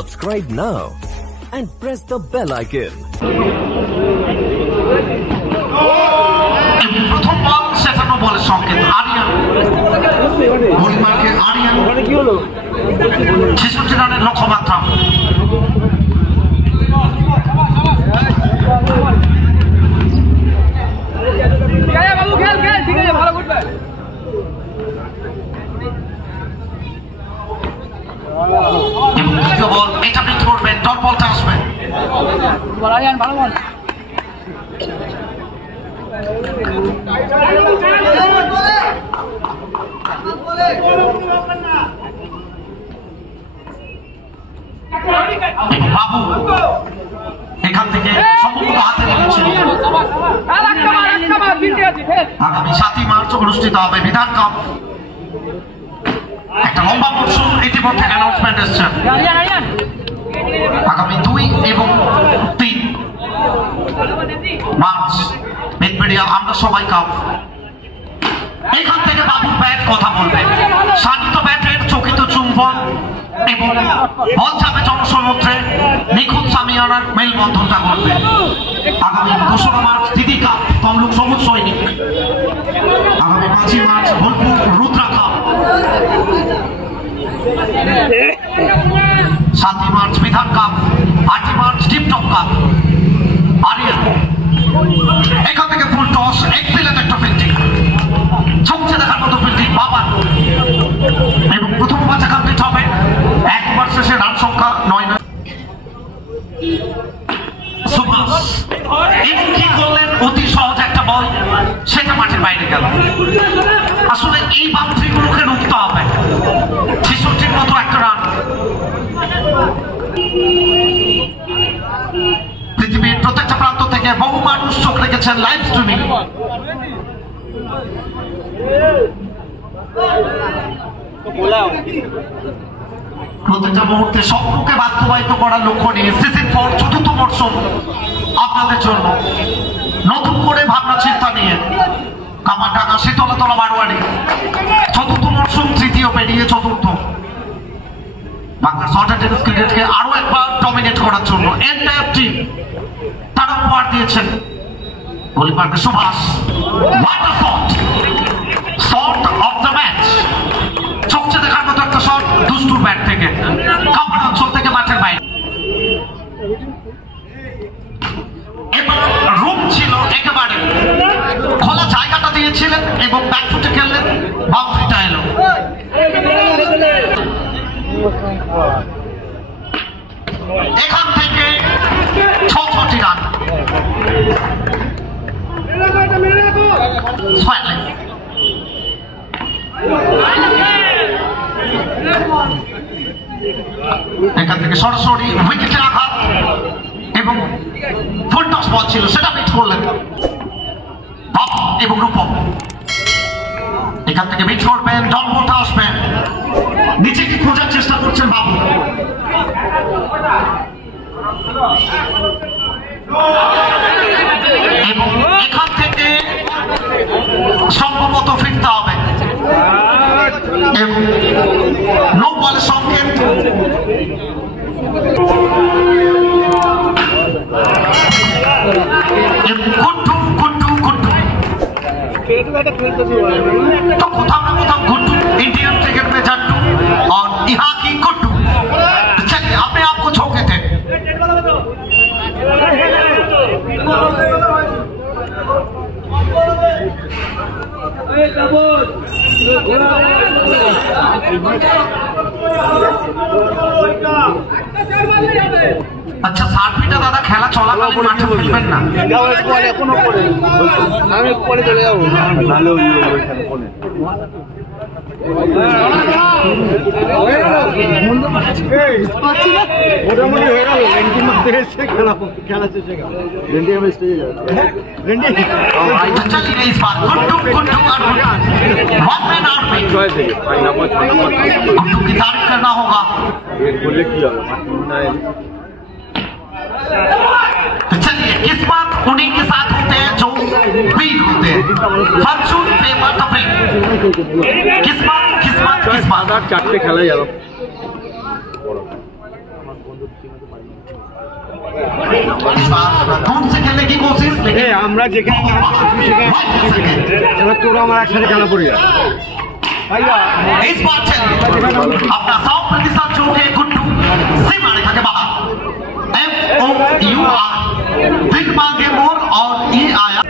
Subscribe now and press the bell icon. প্রথম বল সেখানে বলের সংকেত আরিয়ান গোলমার্কে আরিয়ান ৬৬ রানের লক্ষ্যমাত্রা। এবং দ্বিতীয় বল এটা মিট করবেন, ডট বলটা আসবে। বাবু এখান থেকে সম্ভবত হাতে লেগেছিল। আগামী ৭ই মার্চ অনুষ্ঠিত হবে বিধান কাপ। একটা লম্বা মরশুম ইতিমধ্যে অ্যানাউন্সমেন্ট এসছে। আগামী ২ এবং ৩ মার্চ বেদবেড়িয়া আমরা সবাই কাপ। এখান থেকে বাবুর ব্যাট কথা বলবে, শান্ত ব্যাটের চকিত চুম্বন এবং বল যাবে জনসমুদ্রে নিখুঁত সামিয়ানার মেলবন্ধনটা করবে। আগামী ২রা মার্চ দিদি কাপ তমলুক সবুজ সৈনিক। আগামী ৫ই মার্চ বোলপুর রুদ্রা কাপ। ৭ই মার্চ বিধান কাপ। ৮ই মার্চ টিপটপ কাপ। আরিয়ান এখান থেকে ফুল টস, এক্সিলেন্ট একটা ফিল্ডিং, চমকে দেখার মতো ফিল্ডিং বাবা। এবং প্রথম ওভার কমপ্লিট হবে, ১ ওভার শেষে রান সংখ্যা ৯। সুভাষ এবং কি করলেন, অতি সহজ একটা বল, সেটা মাঠের বাইরে গেল। আসলে এই বাউন্ডারিগুলোকে রুখতে হবে। ৬৬-র মতো একটা রান। পৃথিবীর প্রত্যেকটা প্রান্ত থেকে বহু মানুষ চোখ রেখেছেন লাইভ স্ট্রিমিং। প্রত্যেকটা মুহূর্তে স্বপ্নকে বাস্তবায়িত করার লক্ষ্য নিয়ে সিজন 4 চতুর্থ মরশুম আপনাদের জন্য নতুন করে ভাবনা চিন্তা নিয়ে কামারডাঙ্গা শীতলতলা বারোয়ারি চতুর্থ মরশুম, তৃতীয় পেরিয়ে চতুর্থ। বাংলা শর্ট টেনিস ক্রিকেটকে আরো একবার ডমিনেট করার জন্য এন্টায়ার টিম তারা উপহার দিয়েছেন। Goalkeeper Subhash, what a shot, shot of the match. চোখে দেখার মতো একটা শট দুষ্টুর ব্যাট থেকে, কাপড় অঞ্চল থেকে মাঠের বাইরে। এবার রুম ছিল একেবারে, খোলা জায়গাটা দিয়েছিলেন এবং ব্যাক ফুটে খেললেন, বাউন্ডারিটা এলো। এখান থেকে ৬৬টি রান। এখান থেকে সরাসরি উইকেটে আঘাত এবং ফুল টস বল ছিল, সেটা মিট করলেন বাবা এবং রূপম। এখান থেকে মিট করবেন, ডট বলটা আসবেন, নিচেকে খোঁজার চেষ্টা করছেন বাবু। এবং এখান থেকে সম্ভবত ফিরতে হবে এবং নো বলের সংকেত। গুড্ডু গুড্ডু গুড্ডু तो कोথাও ना कोথাও गुड्डू इंडियन क्रिकेट में जट्टू और यहाँ की गुड्डू। चलिए अपने आप को झोंके थे। আচ্ছা সার্ভিটা দাদা খেলা চলাকালীন মাঠে ফেলবেন না। এখনো করে আমি পরে চলে যাবো, ভালো মোটামুটি হয়ে গেল। রেন্টির মধ্যে এসে খেলা শেষে গেল। রেন্টি আমি স্টেজে যাবো। রেন্টি की तारीफ करना होगा। बोले की चलिए किस्मत उन्हीं के साथ होते हैं जो वीर होते हैं। Fortune favour the brave. किस्मत किस्मत किस्मत। चारटे खेला जाओ। इस बार दूर से खेलने की कोशिश, लेकिन আমরা যেখানে এবার তোরা আমার একসাথে খেলা পড়ে যায়। इस बार चलिए अपना 100% जो के गुड्डू सीमा रेखा के बाहर FOUR बिग मांगे मोर और ये आया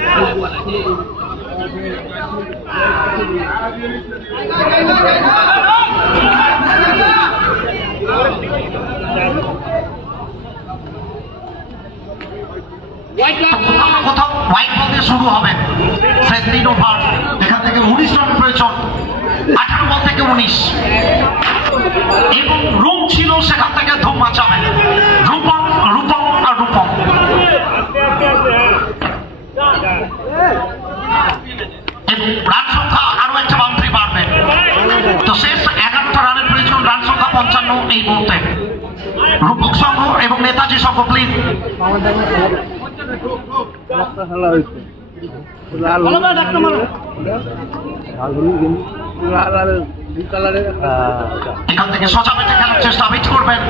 কোথাও হোয়াইট বল দিয়ে শুরু হবে শেষ 3 ওভার। এখান থেকে 19 রান প্রয়োজন, 18 বল থেকে 19 এবং রুম ছিল, সেখান থেকে ধুম মাচাবে রূপম রূপম আর রূপম। রান সংখ্যা আরো একটা বাউন্ডারি বাড়বে, তো শেষ 11টা রানের প্রয়োজন, রান সংখ্যা 55 এই মুহূর্তে। রূপক সংঘ এবং নেতাজি সংঘ প্লিজ। এখান থেকে সোজা পেটে খেলার চেষ্টা বিট করবেন।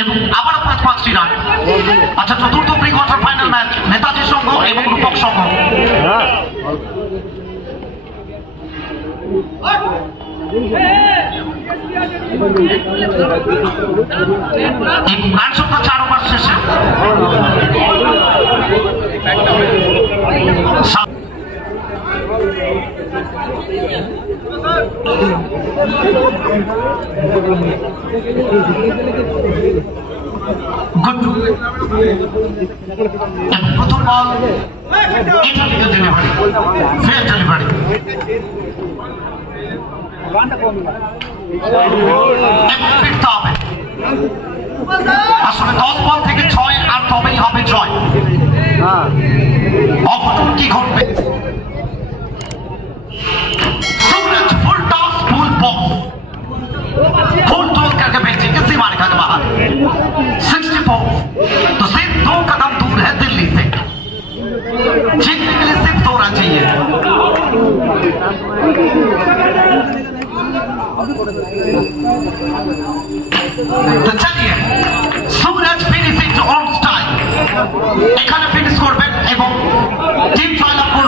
এবং আবারও 5-5টি রান। আচ্ছা, চতুর্থ pre quarter final match Netaji Sangha এবং রূপক সংঘ। রান সংখ্যা 4 ওভার শেষে প্রথম বল এটা লিগেল ডেলিভারি, ফেয়ার ডেলিভারি। ফিরতে হবে আসলে 10 বল থেকে 6 আর তবেই হবে জয়। অঘটন কি ঘটবে? Suraj full toss full box full toss करके भेजेंगे सीमा रेखा के बाहर 64। तो सिर्फ 2 कदम दूर है दिल्ली से, जीतने के लिए सिर्फ 2 रन चाहिए। तो चलिए सूरज फिनिशिंग ऑन स्टाइल, এখানে ফিনিশ করবেন এবং টিম জয়লাভ করবে।